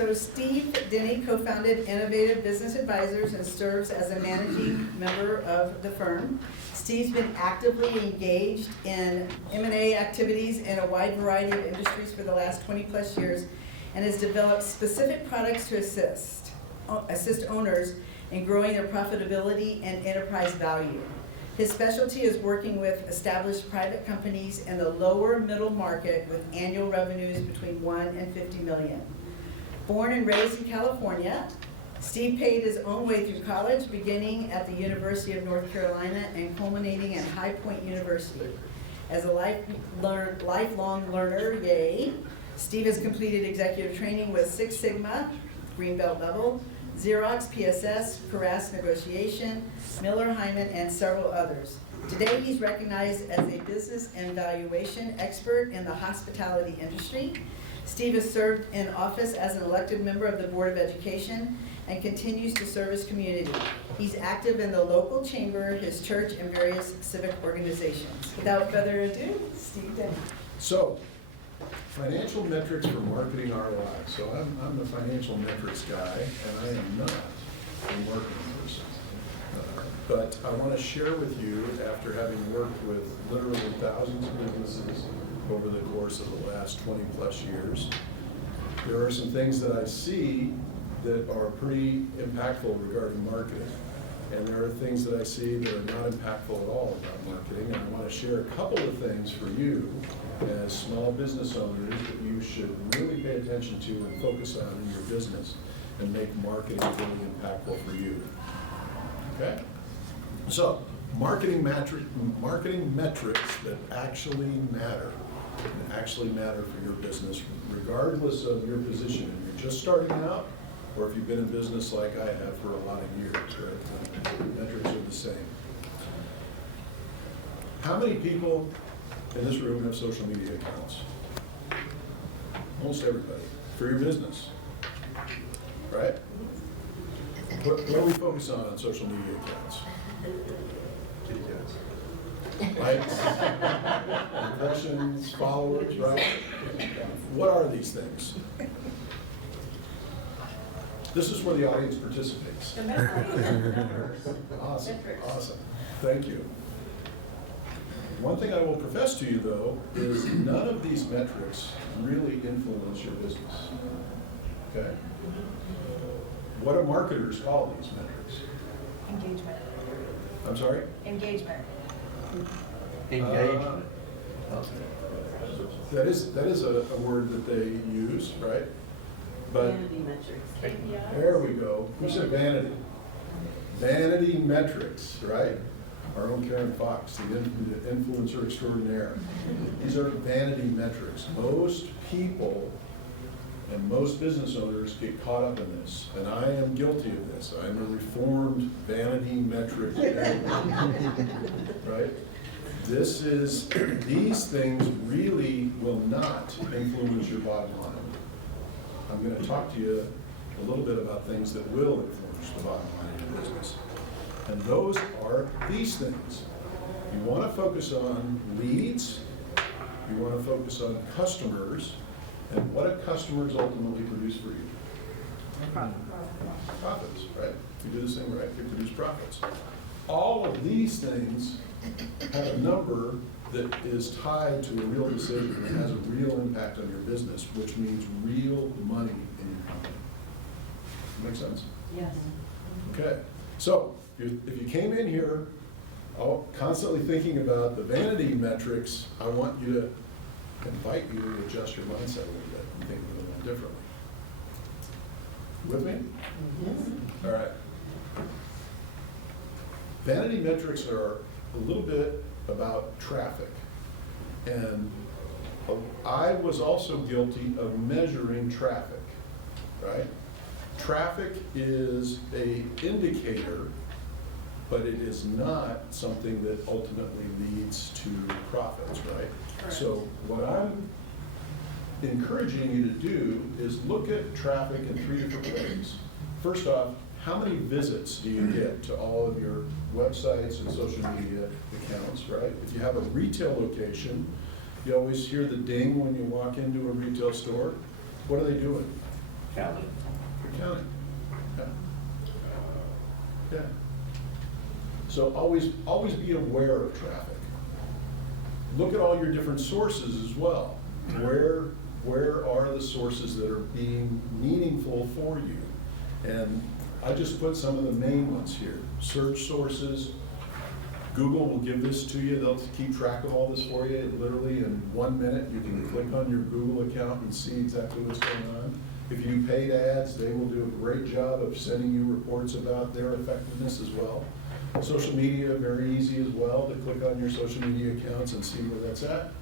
So Steve Denny co-founded Innovative Business Advisors and serves as a managing member of the firm. Steve's been actively engaged in M&A activities in a wide variety of industries for the last 20 plus years and has developed specific products to assist owners in growing their profitability and enterprise value. His specialty is working with established private companies in the lower middle market with annual revenues between 1 and 50 million. Born and raised in California, Steve paid his own way through college, beginning at the University of North Carolina and culminating at High Point University. As a lifelong learner, yay, Steve has completed executive training with Six Sigma, Green Belt level, Xerox, PSS, Carras Negotiation, Miller Hyman, and several others. Today, he's recognized as a business and valuation expert in the hospitality industry. Steve has served in office as an elected member of the Board of Education and continues to serve his community. He's active in the local chamber, his church, and various civic organizations. Without further ado, Steve Denny. So, financial metrics for marketing ROI. So I'm the financial metrics guy, and I am not a marketing person. But I want to share with you, after having worked with literally thousands of businesses over the course of the last 20 plus years, there are some things that I see that are pretty impactful regarding marketing. And there are things that I see that are not impactful at all about marketing. And I want to share a couple of things for you as small business owners that you should really pay attention to and focus on in your business and make marketing really impactful for you. Okay? So, marketing metrics that actually matter and actually matter for your business, regardless of your position. If you're just starting out, or if you've been in business like I have for a lot of years, right? Metrics are the same. How many people in this room have social media accounts? Almost everybody. For your business, right? What do we focus on social media accounts? Likes, impressions, followers, right? What are these things? This is where the audience participates. Awesome, awesome. Thank you. One thing I will profess to you, though, is none of these metrics really influence your business. Okay? What do marketers call these metrics? Engagement. I'm sorry? Engagement. Engagement. That is a word that they use, right? But Vanity metrics. there we go. Who said vanity? Vanity metrics, right? Our own Karen Fox, the influencer extraordinaire. These are vanity metrics. Most people and most business owners get caught up in this, and I am guilty of this. I'm a reformed vanity metric, right? These things really will not influence your bottom line. I'm going to talk to you a little bit about things that will influence the bottom line of your business. And those are these things. You want to focus on leads, you want to focus on customers, and what do customers ultimately produce for you? Profits, right? If you do this thing right, you produce profits. All of these things have a number that is tied to a real decision and has a real impact on your business, which means real money in your company. Make sense? Yes. Okay, so if you came in here constantly thinking about the vanity metrics, I want you to invite you to adjust your mindset a little bit and think a little differently. With me? Mm-hmm. All right. Vanity metrics are a little bit about traffic. And I was also guilty of measuring traffic, right? Traffic is an indicator, but it is not something that ultimately leads to profits, right? Correct. So what I'm encouraging you to do is look at traffic in 3 different ways. First off, how many visits do you get to all of your websites and social media accounts, right? If you have a retail location, you always hear the ding when you walk into a retail store. What are they doing? County. You're counting. Yeah. Yeah. So always be aware of traffic. Look at all your different sources as well. Where are the sources that are being meaningful for you? And I just put some of the main ones here. Search sources. Google will give this to you. They'll keep track of all this for you. Literally in 1 minute, you can click on your Google account and see exactly what's going on. If you do paid ads, they will do a great job of sending you reports about their effectiveness as well. Social media, very easy as well, to click on your social media accounts and see where that's at.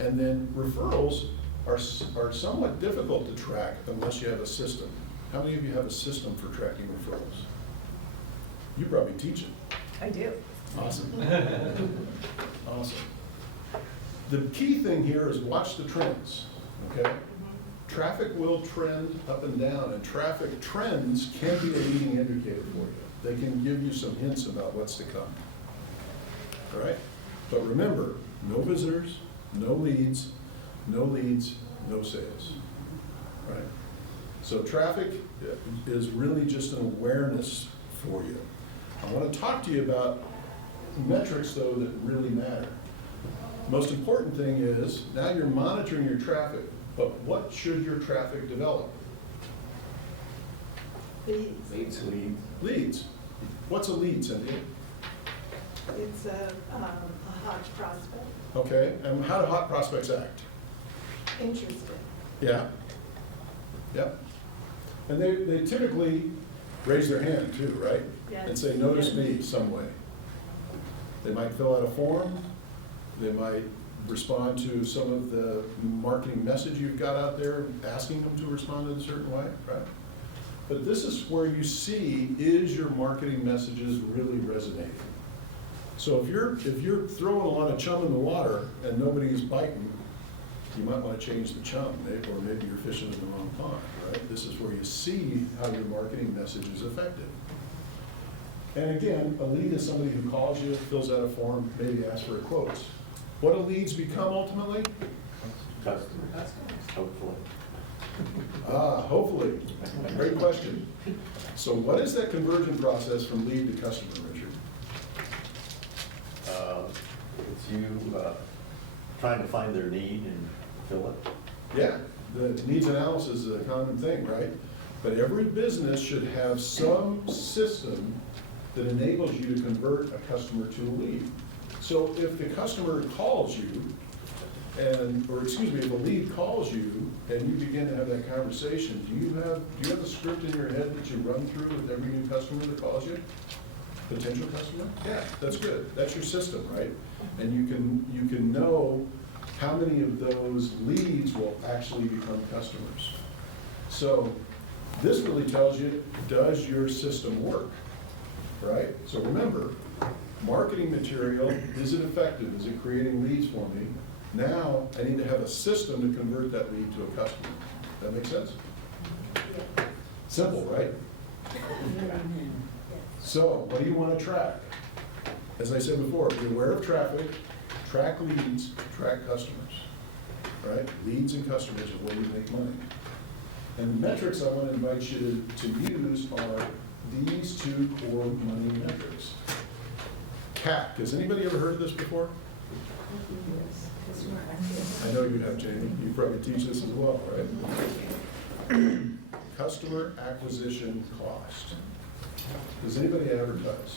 And then referrals are somewhat difficult to track unless you have a system. How many of you have a system for tracking referrals? You probably teach it. I do. Awesome. Awesome. The key thing here is watch the trends, okay? Traffic will trend up and down, and traffic trends can be a leading indicator for you. They can give you some hints about what's to come. All right? But remember, no visitors, no leads, no sales. Right? So traffic is really just an awareness for you. I want to talk to you about metrics, though, that really matter. Most important thing is, now you're monitoring your traffic, but what should your traffic develop? Leads. Leads. What's a lead, Cynthia? It's a hot prospect, Okay, and how do hot prospects act? interested. Yeah. Yep. And they typically raise their hand too, right? Yes. And say, notice me some way. They might fill out a form, they might respond to some of the marketing message you've got out there, asking them to respond in a certain way, right? But this is where you see, is your marketing messages really resonating? So if you're throwing a lot of chum in the water and nobody's biting, you might want to change the chum, or maybe you're fishing in the wrong pond, right? This is where you see how your marketing message is effective. And again, a lead is somebody who calls you, fills out a form, maybe asks for a quote. What do leads become ultimately? Customers, hopefully. Hopefully. Great question. So what is that conversion process from lead to customer, Richard? It's you trying to find their need and fill it. Yeah, the needs analysis is a common thing, right? But every business should have some system that enables you to convert a customer to a lead. So if the customer calls you, if a lead calls you and you begin to have that conversation, do you have a script in your head that you run through with every new customer that calls you? Potential customer? Yeah, that's good. That's your system, right? And you can know how many of those leads will actually become customers. So this really tells you, does your system work, right? So remember, marketing material, is it effective? Is it creating leads for me? Now, I need to have a system to convert that lead to a customer. That make sense? Simple, right? So, what do you want to track? As I said before, be aware of traffic, track leads, track customers, right? Leads and customers are where you make money. And the metrics I want to invite you to use are these two core money metrics. CAC, has anybody ever heard of this before? I know you have, Jamie. You probably teach this as well, right? Customer acquisition cost. Does anybody advertise?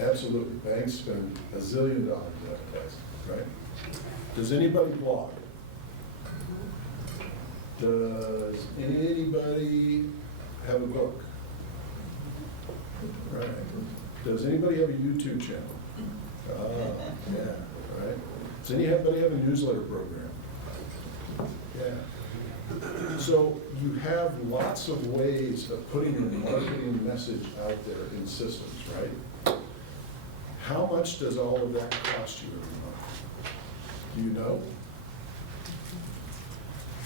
Absolutely. Banks spend $1 zillion advertising, right? Does anybody blog? Does anybody have a book? Right. Does anybody have a YouTube channel? Yeah, right. Does anybody have a newsletter program? Yeah. So you have lots of ways of putting your marketing message out there in systems, right? How much does all of that cost you every month? Do you know?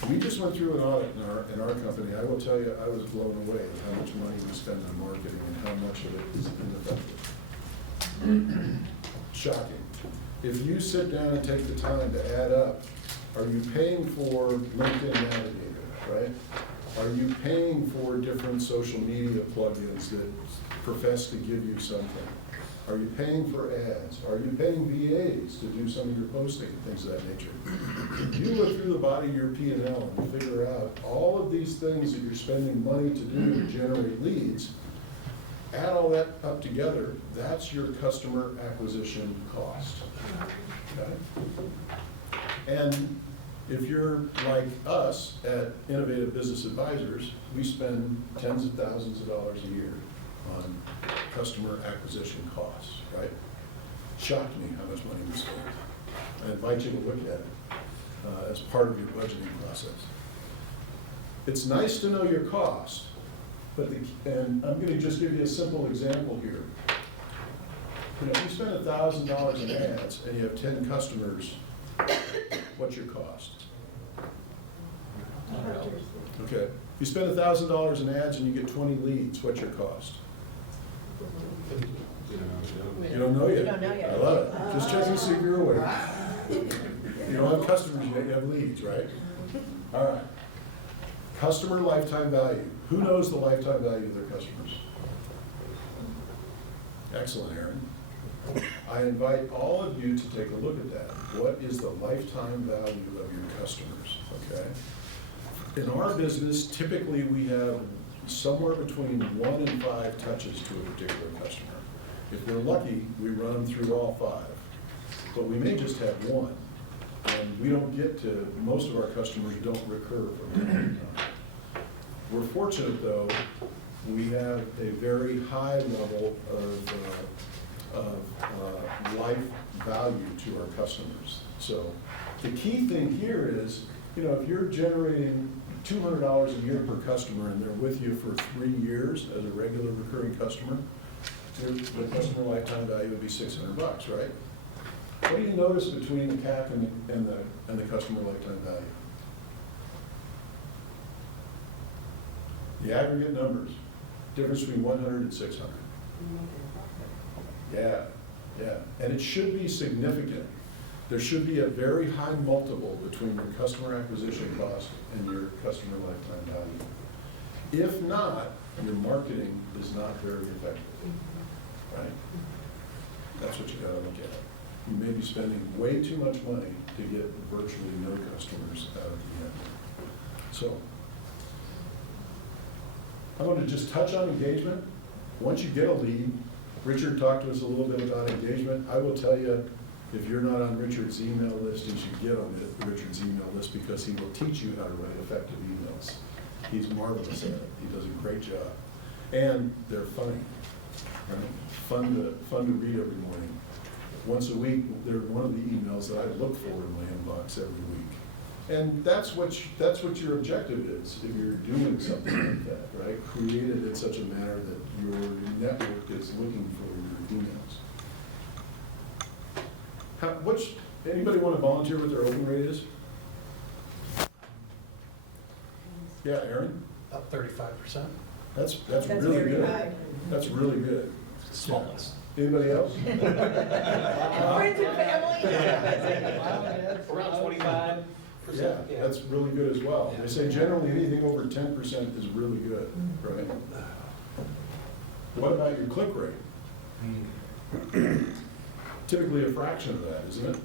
We just went through an audit in our company. I will tell you, I was blown away at how much money we spend on marketing and how much of it is ineffective. Shocking. If you sit down and take the time to add up Are you paying for LinkedIn Navigator, right? Are you paying for different social media plugins that profess to give you something? Are you paying for ads? Are you paying VAs to do some of your posting and things of that nature? You look through the body of your P&L and you figure out all of these things that you're spending money to do to generate leads, add all that up together, that's your customer acquisition cost. Okay? And if you're like us at Innovative Business Advisors, we spend tens of thousands of dollars a year on customer acquisition costs, right? Shocked me how much money we spend. I invite you to look at it as part of your budgeting process. It's nice to know your cost, but and I'm going to just give you a simple example here. You know, if you spend $1,000 in ads and you have 10 customers, what's your cost? Okay. If you spend $1,000 in ads and you get 20 leads, what's your cost? You don't know yet? You don't know yet. I love it. Just checking to see if you're aware. You don't have customers yet, you have leads, right? All right. Customer lifetime value. Who knows the lifetime value of their customers? Excellent, Aaron. I invite all of you to take a look at that. What is the lifetime value of your customers, okay? In our business, typically we have somewhere between 1 and 5 touches to a particular customer. If we're lucky, we run them through all 5, but we may just have 1. And we don't get to, most of our customers don't recur from time to time. We're fortunate though, we have a very high level of life value to our customers. So the key thing here is, you know, if you're generating $200 a year per customer and they're with you for 3 years as a regular recurring customer, the customer lifetime value would be $600, right? What do you notice between the CAC and the customer lifetime value? The aggregate numbers, difference between 100 and 600. Yeah, yeah, and it should be significant. There should be a very high multiple between your customer acquisition cost and your customer lifetime value. If not, your marketing is not very effective, right? That's what you gotta look at. You may be spending way too much money to get virtually no customers out of the end. So, I'm going to just touch on engagement. Once you get a lead, Richard talked to us a little bit about engagement. I will tell you, if you're not on Richard's email list, you should get on Richard's email list because he will teach you how to write effective emails. He's marvelous at it. He does a great job. And they're funny. Right? Fun to read every morning. Once a week, they're one of the emails that I look for in my inbox every week. And that's what your objective is if you're doing something like that, right? Create it in such a manner that your network is looking for your emails. Anybody want to volunteer what their open rate is? Yeah, Aaron? Up 35%. That's That's really very good. high. That's really good. Smallest. Anybody else? Friends and family? Around 25%. Yeah, that's really good as well. They say generally anything over 10% is really good, right? What about your click rate? Typically a fraction of that, isn't it?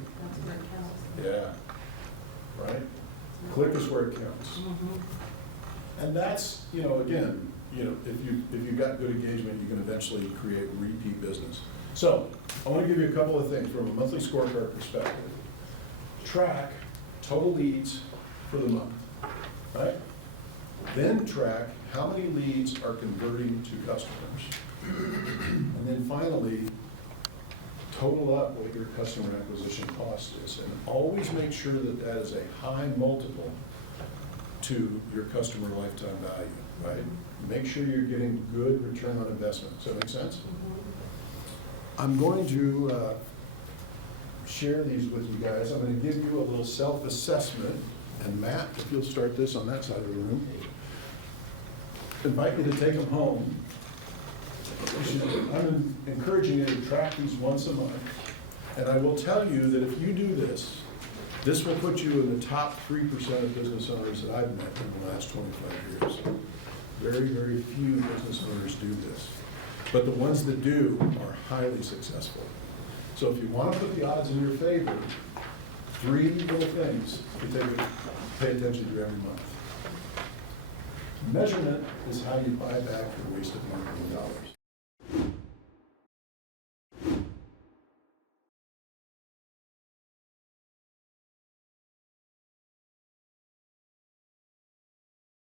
Yeah, right? Click is where it counts. And that's, again, if you've got good engagement, you can eventually create repeat business. So, I want to give you a couple of things from a monthly scorecard perspective. Track total leads for the month, right? Then track how many leads are converting to customers. And then finally, total up what your customer acquisition cost is. And always make sure that that is a high multiple to your customer lifetime value, right? Make sure you're getting good return on investment. Does that make sense? I'm going to share these with you guys. I'm going to give you a little self-assessment. And Matt, if you'll start this on that side of the room. Invite you to take them home. I'm encouraging you to track these once a month. And I will tell you that if you do this, This will put you in the top 3% of business owners that I've met in the last 25 years. Very, very few business owners do this. But the ones that do are highly successful. So if you want to put the odds in your favor, 3 little things to pay attention to every month. Measurement is how you buy back your wasted marketing dollars.